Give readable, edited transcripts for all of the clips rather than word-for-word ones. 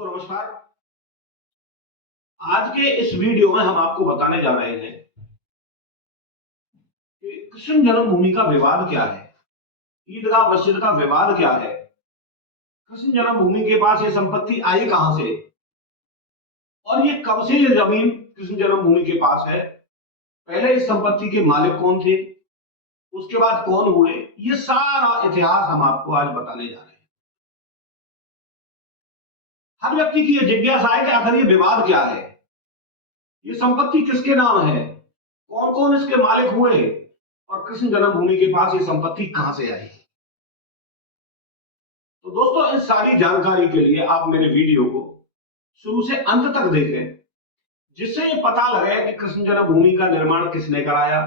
दोस्तों नमस्कार। आज के इस वीडियो में हम आपको बताने जा रहे हैं कि कृष्ण जन्मभूमि का विवाद क्या है, ईदगाह मस्जिद का विवाद क्या है, कृष्ण जन्मभूमि के पास ये संपत्ति आई कहां से और ये कब से ये जमीन कृष्ण जन्मभूमि के पास है, पहले इस संपत्ति के मालिक कौन थे, उसके बाद कौन हुए, ये सारा इतिहास हम आपको आज बताने जा रहे हैं। हर व्यक्ति की ये जिज्ञासा है कि आखिर ये विवाद क्या है, ये संपत्ति किसके नाम है, कौन कौन इसके मालिक हुए और कृष्ण जन्मभूमि के पास ये संपत्ति कहां से आई। तो दोस्तों इस सारी जानकारी के लिए आप मेरे वीडियो को शुरू से अंत तक देखें, जिससे ये पता लगे कि कृष्ण जन्मभूमि का निर्माण किसने कराया,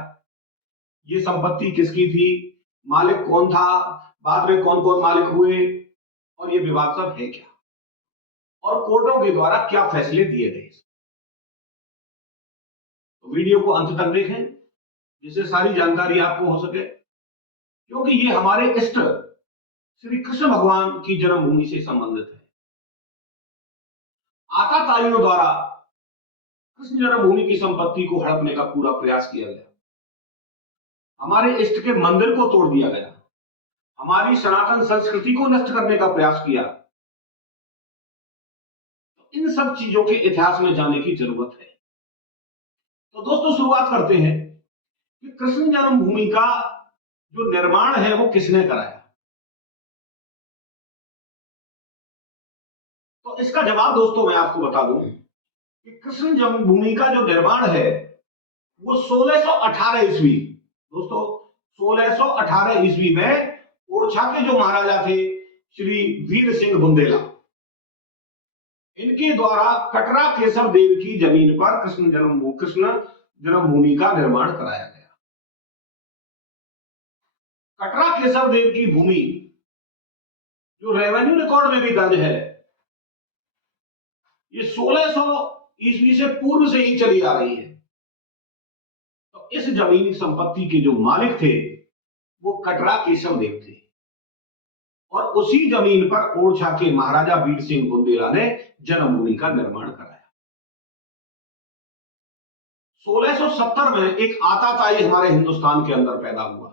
ये संपत्ति किसकी थी, मालिक कौन था, बाद में कौन कौन मालिक हुए और ये विवाद सब है क्या और कोर्टों के द्वारा क्या फैसले दिए गए। तो वीडियो को अंत तक देखें जिससे सारी जानकारी आपको हो सके, क्योंकि ये हमारे इष्ट श्री कृष्ण भगवान की जन्मभूमि से संबंधित है। आताताइयों द्वारा कृष्ण जन्मभूमि की संपत्ति को हड़पने का पूरा प्रयास किया गया, हमारे इष्ट के मंदिर को तोड़ दिया गया, हमारी सनातन संस्कृति को नष्ट करने का प्रयास किया। तो इन सब चीजों के इतिहास में जाने की जरूरत है। तो दोस्तों शुरुआत करते हैं कि कृष्ण जन्मभूमि का जो निर्माण है वो किसने कराया। तो इसका जवाब दोस्तों मैं आपको बता दूं कि कृष्ण जन्मभूमि का जो निर्माण है वो 1618 ईस्वी, दोस्तों 1618 ईस्वी में ओरछा के जो महाराजा थे श्री वीर सिंह बुंदेला, इनके द्वारा कटरा केसर देव की जमीन पर कृष्ण जन्मभूमि का निर्माण कराया गया। कटरा केसर देव की भूमि जो रेवेन्यू रिकॉर्ड में भी दर्ज है, ये 1600 ईस्वी से पूर्व से ही चली आ रही है। तो इस जमीनी संपत्ति के जो मालिक थे वो कटरा केशव देव थे और उसी जमीन पर ओरछा के महाराजा वीर सिंह बुंदेला ने जन्मभूमि का निर्माण कराया। 1670 में एक आताताई हमारे हिंदुस्तान के अंदर पैदा हुआ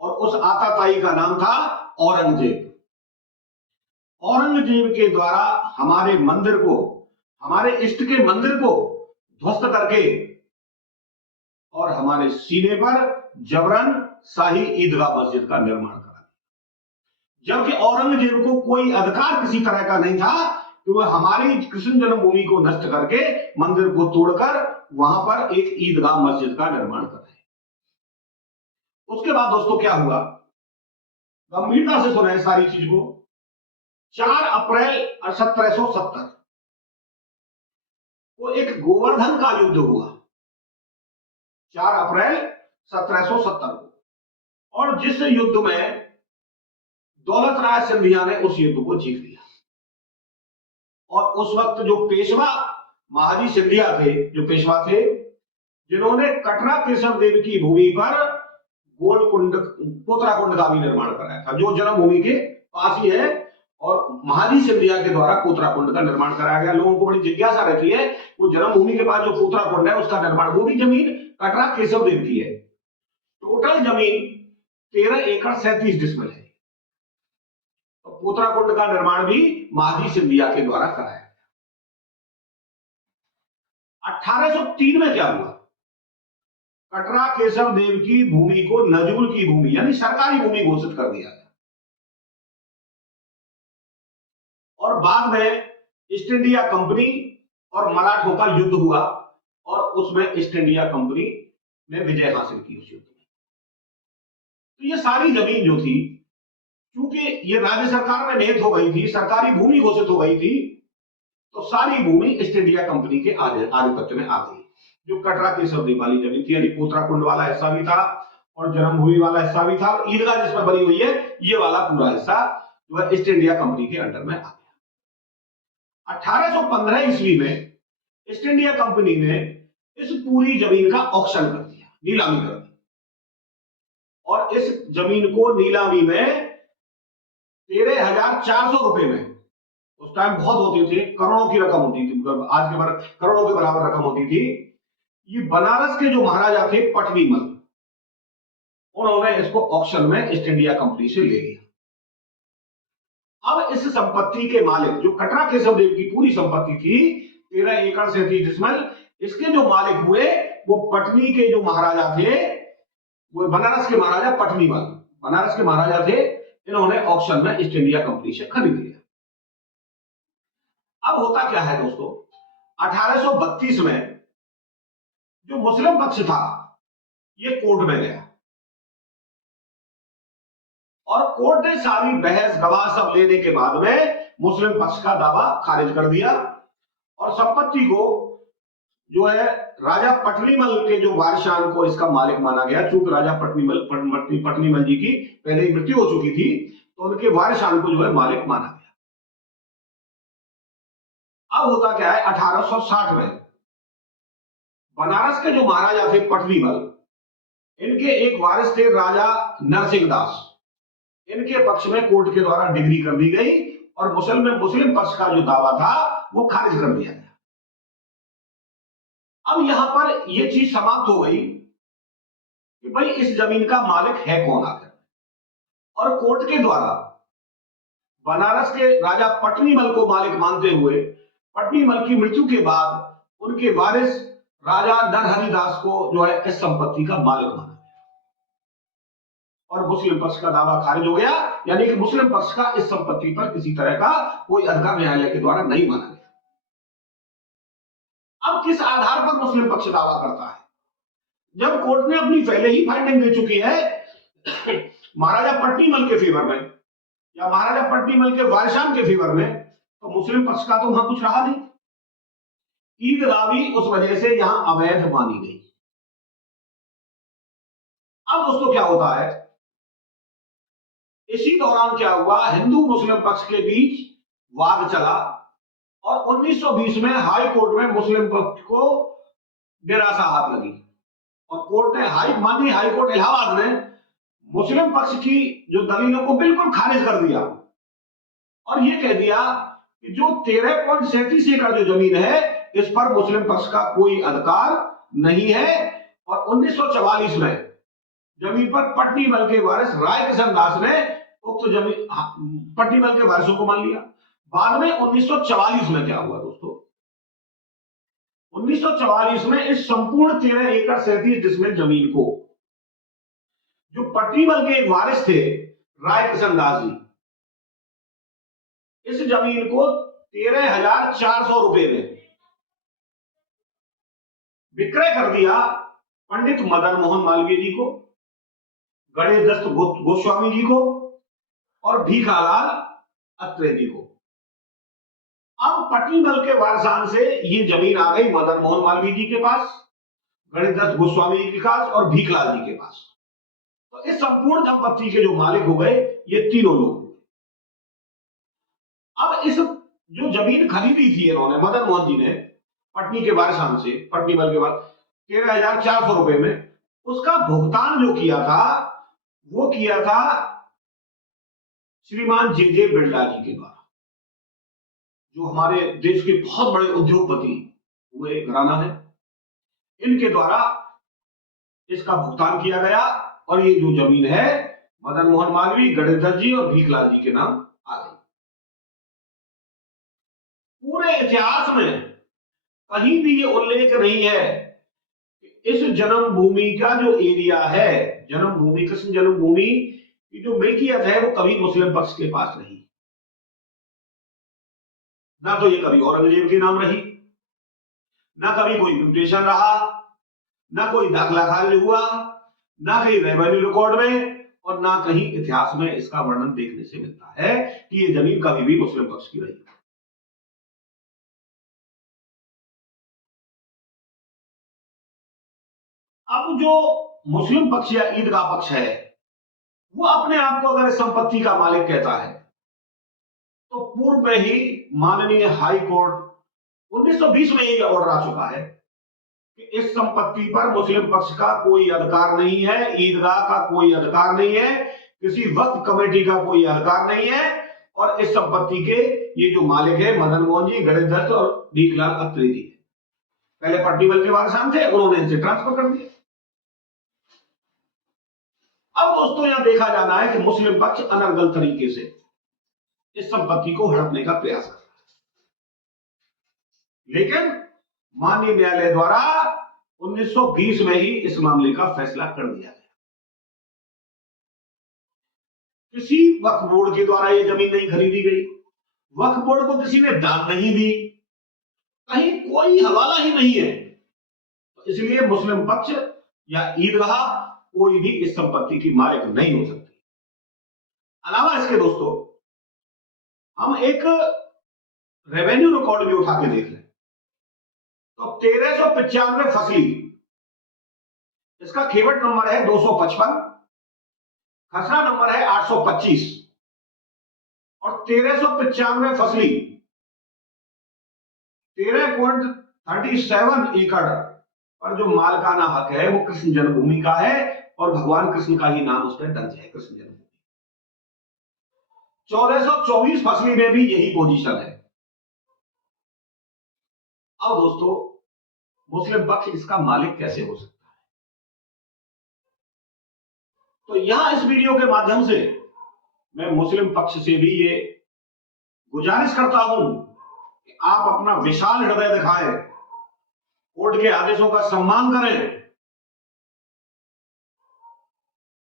और उस आताताई का नाम था औरंगजेब। औरंगजेब के द्वारा हमारे मंदिर को, हमारे इष्ट के मंदिर को ध्वस्त करके और हमारे सीने पर जबरन शाही ईदगाह मस्जिद का निर्माण करा, जबकि औरंगजेब को कोई अधिकार किसी तरह का नहीं था कि वह हमारी कृष्ण जन्मभूमि को नष्ट करके मंदिर को तोड़कर वहां पर एक ईदगाह मस्जिद का निर्माण कराए। उसके बाद दोस्तों क्या हुआ, गंभीरता से सुना है सारी चीज को। 4 अप्रैल 1770 को एक गोवर्धन का युद्ध हुआ, 4 अप्रैल 1770 को, और जिस युद्ध में दौलत राय सिंधिया ने उस युद्ध को जीत लिया। और उस वक्त जो पेशवा महाजी सिंधिया थे, जो पेशवा थे जिन्होंने कटरा केशव देव की भूमि पर गोलकुंड कोतराकुंड का भी निर्माण कराया था, जो जन्मभूमि के पास ही है, और महाजी सिंधिया के द्वारा कोतराकुंड का निर्माण कराया गया। लोगों को बड़ी जिज्ञासा रहती है वो जन्मभूमि के पास जो कोतराकुंड है उसका निर्माण, वो भी जमीन कटरा केशव देव की है। टोटल जमीन 13 एकड़ 37 डिसमिल है। तो कोतराकुंड का निर्माण भी महाजी सिंधिया के द्वारा कराया गया। 1803 में क्या हुआ, कटरा केशव देव की भूमि को नजूल की भूमि यानी सरकारी भूमि घोषित कर दिया गया और बाद में ईस्ट इंडिया कंपनी और मराठों का युद्ध हुआ और उसमें ईस्ट इंडिया कंपनी ने विजय हासिल की उस युद्ध में। तो ये सारी जमीन जो थी, क्योंकि ये राज्य सरकार में निहित हो गई थी, सरकारी भूमि घोषित हो गई थी, तो सारी भूमि ईस्ट इंडिया कंपनी के आधिपत्य में आ गई। जो कटरा केशव देव वाली जमीन थी यानी कोतराकुंड वाला हिस्सा भी था और जन्मभूमि वाला हिस्सा भी था, और ईदगाह जिसमें बनी हुई है ये वाला पूरा हिस्सा जो है ईस्ट इंडिया कंपनी के अंडर में आ गया। 1815 ईस्वी में ईस्ट इंडिया कंपनी ने इस पूरी जमीन का ऑक्शन कर दिया, नीलामी कर दी, और इस जमीन को नीलामी में 13,400 रुपए में उस टाइम बहुत होती थी, करोड़ों की रकम होती थी, आज के करोड़ों के बराबर रकम होती थी। ये बनारस के जो महाराजा थे पटनीमल, उन्होंने इसको ऑक्शन में ईस्ट इंडिया कंपनी से ले लिया। अब इस संपत्ति के मालिक जो कटरा केशव देव की पूरी संपत्ति थी 13 एकड़ 37 डिसमिल, इसके जो मालिक हुए वो पटनी के जो महाराजा थे, वो बनारस के महाराजा पटनीमल, बनारस के महाराजा थे। इन्होंने ऑक्शन में ईस्ट इंडिया कंपनी से खरीद लिया। अब होता क्या है दोस्तों, 1832 में जो मुस्लिम पक्ष था ये कोर्ट में गया और कोर्ट ने सारी बहस गवाह सब लेने के बाद में मुस्लिम पक्ष का दावा खारिज कर दिया और संपत्ति को जो है राजा पटनीमल के जो वारिसान को इसका मालिक माना गया। चूंकि राजा पटनीमल जी की पहले ही मृत्यु हो चुकी थी तो उनके वारिसान को जो है मालिक माना गया। अब होता क्या है, 1860 में बनारस के जो महाराजा थे पटनीमल, इनके एक वारिस थे राजा नरसिंह दास, इनके पक्ष में कोर्ट के द्वारा डिग्री कर दी गई और मुस्लिम पक्ष का जो दावा था वो खारिज कर दिया गया। अब यहां पर यह चीज समाप्त हो गई कि भाई इस जमीन का मालिक है कौन आखिर, और कोर्ट के द्वारा बनारस के राजा पटनीमल को मालिक मानते हुए पटनीमल की मृत्यु के बाद उनके वारिस राजा नरहरिदास को जो है इस संपत्ति का मालिक माना और मुस्लिम पक्ष का दावा खारिज हो गया। यानी कि मुस्लिम पक्ष का इस संपत्ति पर किसी तरह का कोई अधिकार न्यायालय के द्वारा नहीं माना गया। अब किस आधार पर मुस्लिम पक्ष दावा करता है, जब कोर्ट ने अपनी पहले ही फाइंडिंग दे चुकी है महाराजा पटनीमल के फेवर में या महाराजा पटनीमल के वारिसान के फेवर में, तो मुस्लिम पक्ष का तो वहां कुछ रहा नहीं। ईदगाह भी उस वजह से यहां अवैध मानी गई। अब दोस्तों क्या होता है, इसी दौरान क्या हुआ, हिंदू मुस्लिम पक्ष के बीच वाद चला और 1920 में हाई कोर्ट में मुस्लिम पक्ष को निराशा हाथ लगी और कोर्ट ने माननीय हाई कोर्ट इलाहाबाद ने मुस्लिम पक्ष की जो दलीलों को बिल्कुल खारिज कर दिया और यह कह दिया कि जो 13.37 एकड़ जो जमीन है इस पर मुस्लिम पक्ष का कोई अधिकार नहीं है। और 1944 में जमीन पर पटनीमल के वारिस राय किशन दास ने उक्त जमीन पटनीमल के वारिसों को मान लिया। बाद में 1944 में क्या हुआ दोस्तों, 1944 में इस संपूर्ण 13 एकड़ 37 डिसमिल जमीन को जो पटनीमल के एक वारिस थे राय किशन दास जी, इस जमीन को 13,400 रुपए में विक्रय कर दिया पंडित मदन मोहन मालवीय जी को, गणेश दत्त गोस्वामी जी को और भीखालाल अत्रे जी को। अब पटनीमल के वारसान से ये जमीन आ गई मदन मोहन मालवीय जी के पास, गणेश दत्त गोस्वामी जी के पास और भीखलाल जी के पास। तो इस संपूर्ण संपत्ति के जो मालिक हो गए ये तीनों लोग। अब इस जो जमीन खरीदी थी इन्होंने मदन मोहन जी ने पटनी के वारसान से, पटनीमल के बाद 13,400 रुपए में, उसका भुगतान जो किया था वो किया था श्रीमान जे बिरला जी के द्वारा, जो हमारे देश के बहुत बड़े उद्योगपति हुए घराना है, इनके द्वारा इसका भुगतान किया गया और ये जो जमीन है मदन मोहन मालवीय, गणेश दत्त जी और भीखलाल जी के नाम आ गई। पूरे इतिहास में कहीं भी ये उल्लेख नहीं है कि इस जन्मभूमि का जो एरिया है, जन्मभूमि, कृष्ण जन्मभूमि की जो मिल्कियत है वो कभी मुस्लिम पक्ष के पास नहीं, ना तो ये कभी औरंगजेब के नाम रही, ना कभी कोई म्यूटेशन रहा, ना कोई दाखिला खारिज हुआ, ना कहीं रेवेन्यू रिकॉर्ड में और ना कहीं इतिहास में इसका वर्णन देखने से मिलता है कि ये जमीन कभी भी मुस्लिम पक्ष की रही। अब जो मुस्लिम पक्ष या ईदगाह पक्ष है वो अपने आप को अगर इस संपत्ति का मालिक कहता है तो पूर्व में ही माननीय हाई कोर्ट 1920 में ये ऑर्डर आ चुका है कि इस संपत्ति पर मुस्लिम पक्ष का कोई अधिकार नहीं है, ईदगाह का कोई अधिकार नहीं है, किसी वक्फ कमेटी का कोई अधिकार नहीं है और इस संपत्ति के ये जो मालिक है मदन मोहन जी, गणेश दत्त और भीखलाल अत्री जी, पहले पट्टीबल के वारिसान थे, उन्होंने इनसे ट्रांसफर कर दिया। अब दोस्तों यहां देखा जाना है कि मुस्लिम पक्ष अनर्गल तरीके से इस संपत्ति को हड़पने का प्रयास कर रहा है, लेकिन माननीय न्यायालय द्वारा 1920 में ही इस मामले का फैसला कर दिया गया। किसी वक्फ बोर्ड के द्वारा यह जमीन नहीं खरीदी गई, वक्फ बोर्ड को किसी ने दान नहीं दी, कहीं कोई हवाला ही नहीं है, तो इसलिए मुस्लिम पक्ष या ईदगाह कोई भी इस संपत्ति की मालिक नहीं हो सकती। अलावा इसके दोस्तों हम एक रेवेन्यू रिकॉर्ड भी उठा के देख लें तो 1395 फसली, इसका खेवट नंबर है 255, खसरा नंबर है 825 और 1395 फसली 13.37 एकड़ पर जो मालकाना हक है वो कृष्ण जन्मभूमि का है और भगवान कृष्ण का ही नाम उस पर दर्ज है, कृष्ण जन्मभूमि। 1424 फसली में भी यही पोजीशन है। अब दोस्तों मुस्लिम पक्ष इसका मालिक कैसे हो सकता है? तो यहां इस वीडियो के माध्यम से मैं मुस्लिम पक्ष से भी ये गुजारिश करता हूं कि आप अपना विशाल हृदय दिखाएं, कोर्ट के आदेशों का सम्मान करें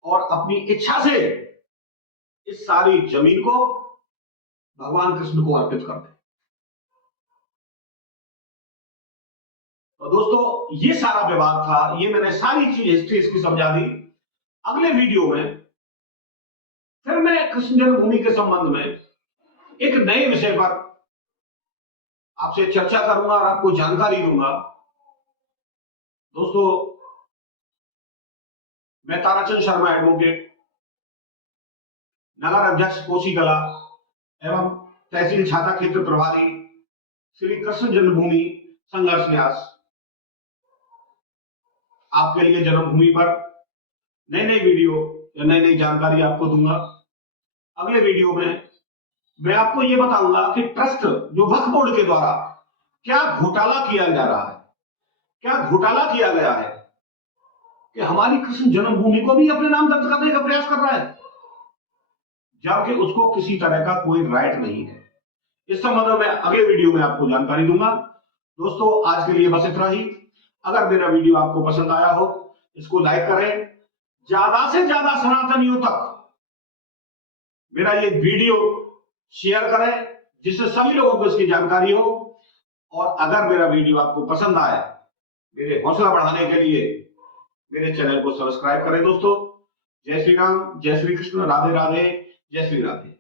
और अपनी इच्छा से इस सारी जमीन को भगवान कृष्ण को अर्पित कर दें। तो दोस्तों ये सारा विवाद था, ये मैंने सारी चीज हिस्ट्री इसकी समझा दी। अगले वीडियो में फिर मैं कृष्ण जन्मभूमि के संबंध में एक नए विषय पर आपसे चर्चा करूंगा और आपको जानकारी दूंगा। दोस्तों मैं ताराचंद शर्मा एडवोकेट, नगर अध्यक्ष कोसीकला एवं तहसील छाता क्षेत्र प्रभारी श्री कृष्ण जन्मभूमि संघर्ष न्यास, आपके लिए जन्मभूमि पर नई नई वीडियो या नई नई जानकारी आपको दूंगा। अगले वीडियो में मैं आपको यह बताऊंगा कि ट्रस्ट जो वक्फ बोर्ड के द्वारा क्या घोटाला किया जा रहा है, क्या घोटाला किया गया है कि हमारी कृष्ण जन्मभूमि को भी अपने नाम दर्ज करने का प्रयास कर रहा है, जबकि उसको किसी तरह का कोई राइट नहीं है। इस संबंध में अगले वीडियो में आपको जानकारी दूंगा। दोस्तों आज के लिए बस इतना ही। अगर मेरा वीडियो आपको पसंद आया हो इसको लाइक करें, ज्यादा से ज्यादा सनातनियों तक मेरा ये वीडियो शेयर करें जिससे सभी लोगों को इसकी जानकारी हो। और अगर मेरा वीडियो आपको पसंद आए, मेरे हौसला बढ़ाने के लिए मेरे चैनल को सब्सक्राइब करें। दोस्तों जय श्री राम, जय श्री कृष्ण, राधे राधे, जय श्री राधे।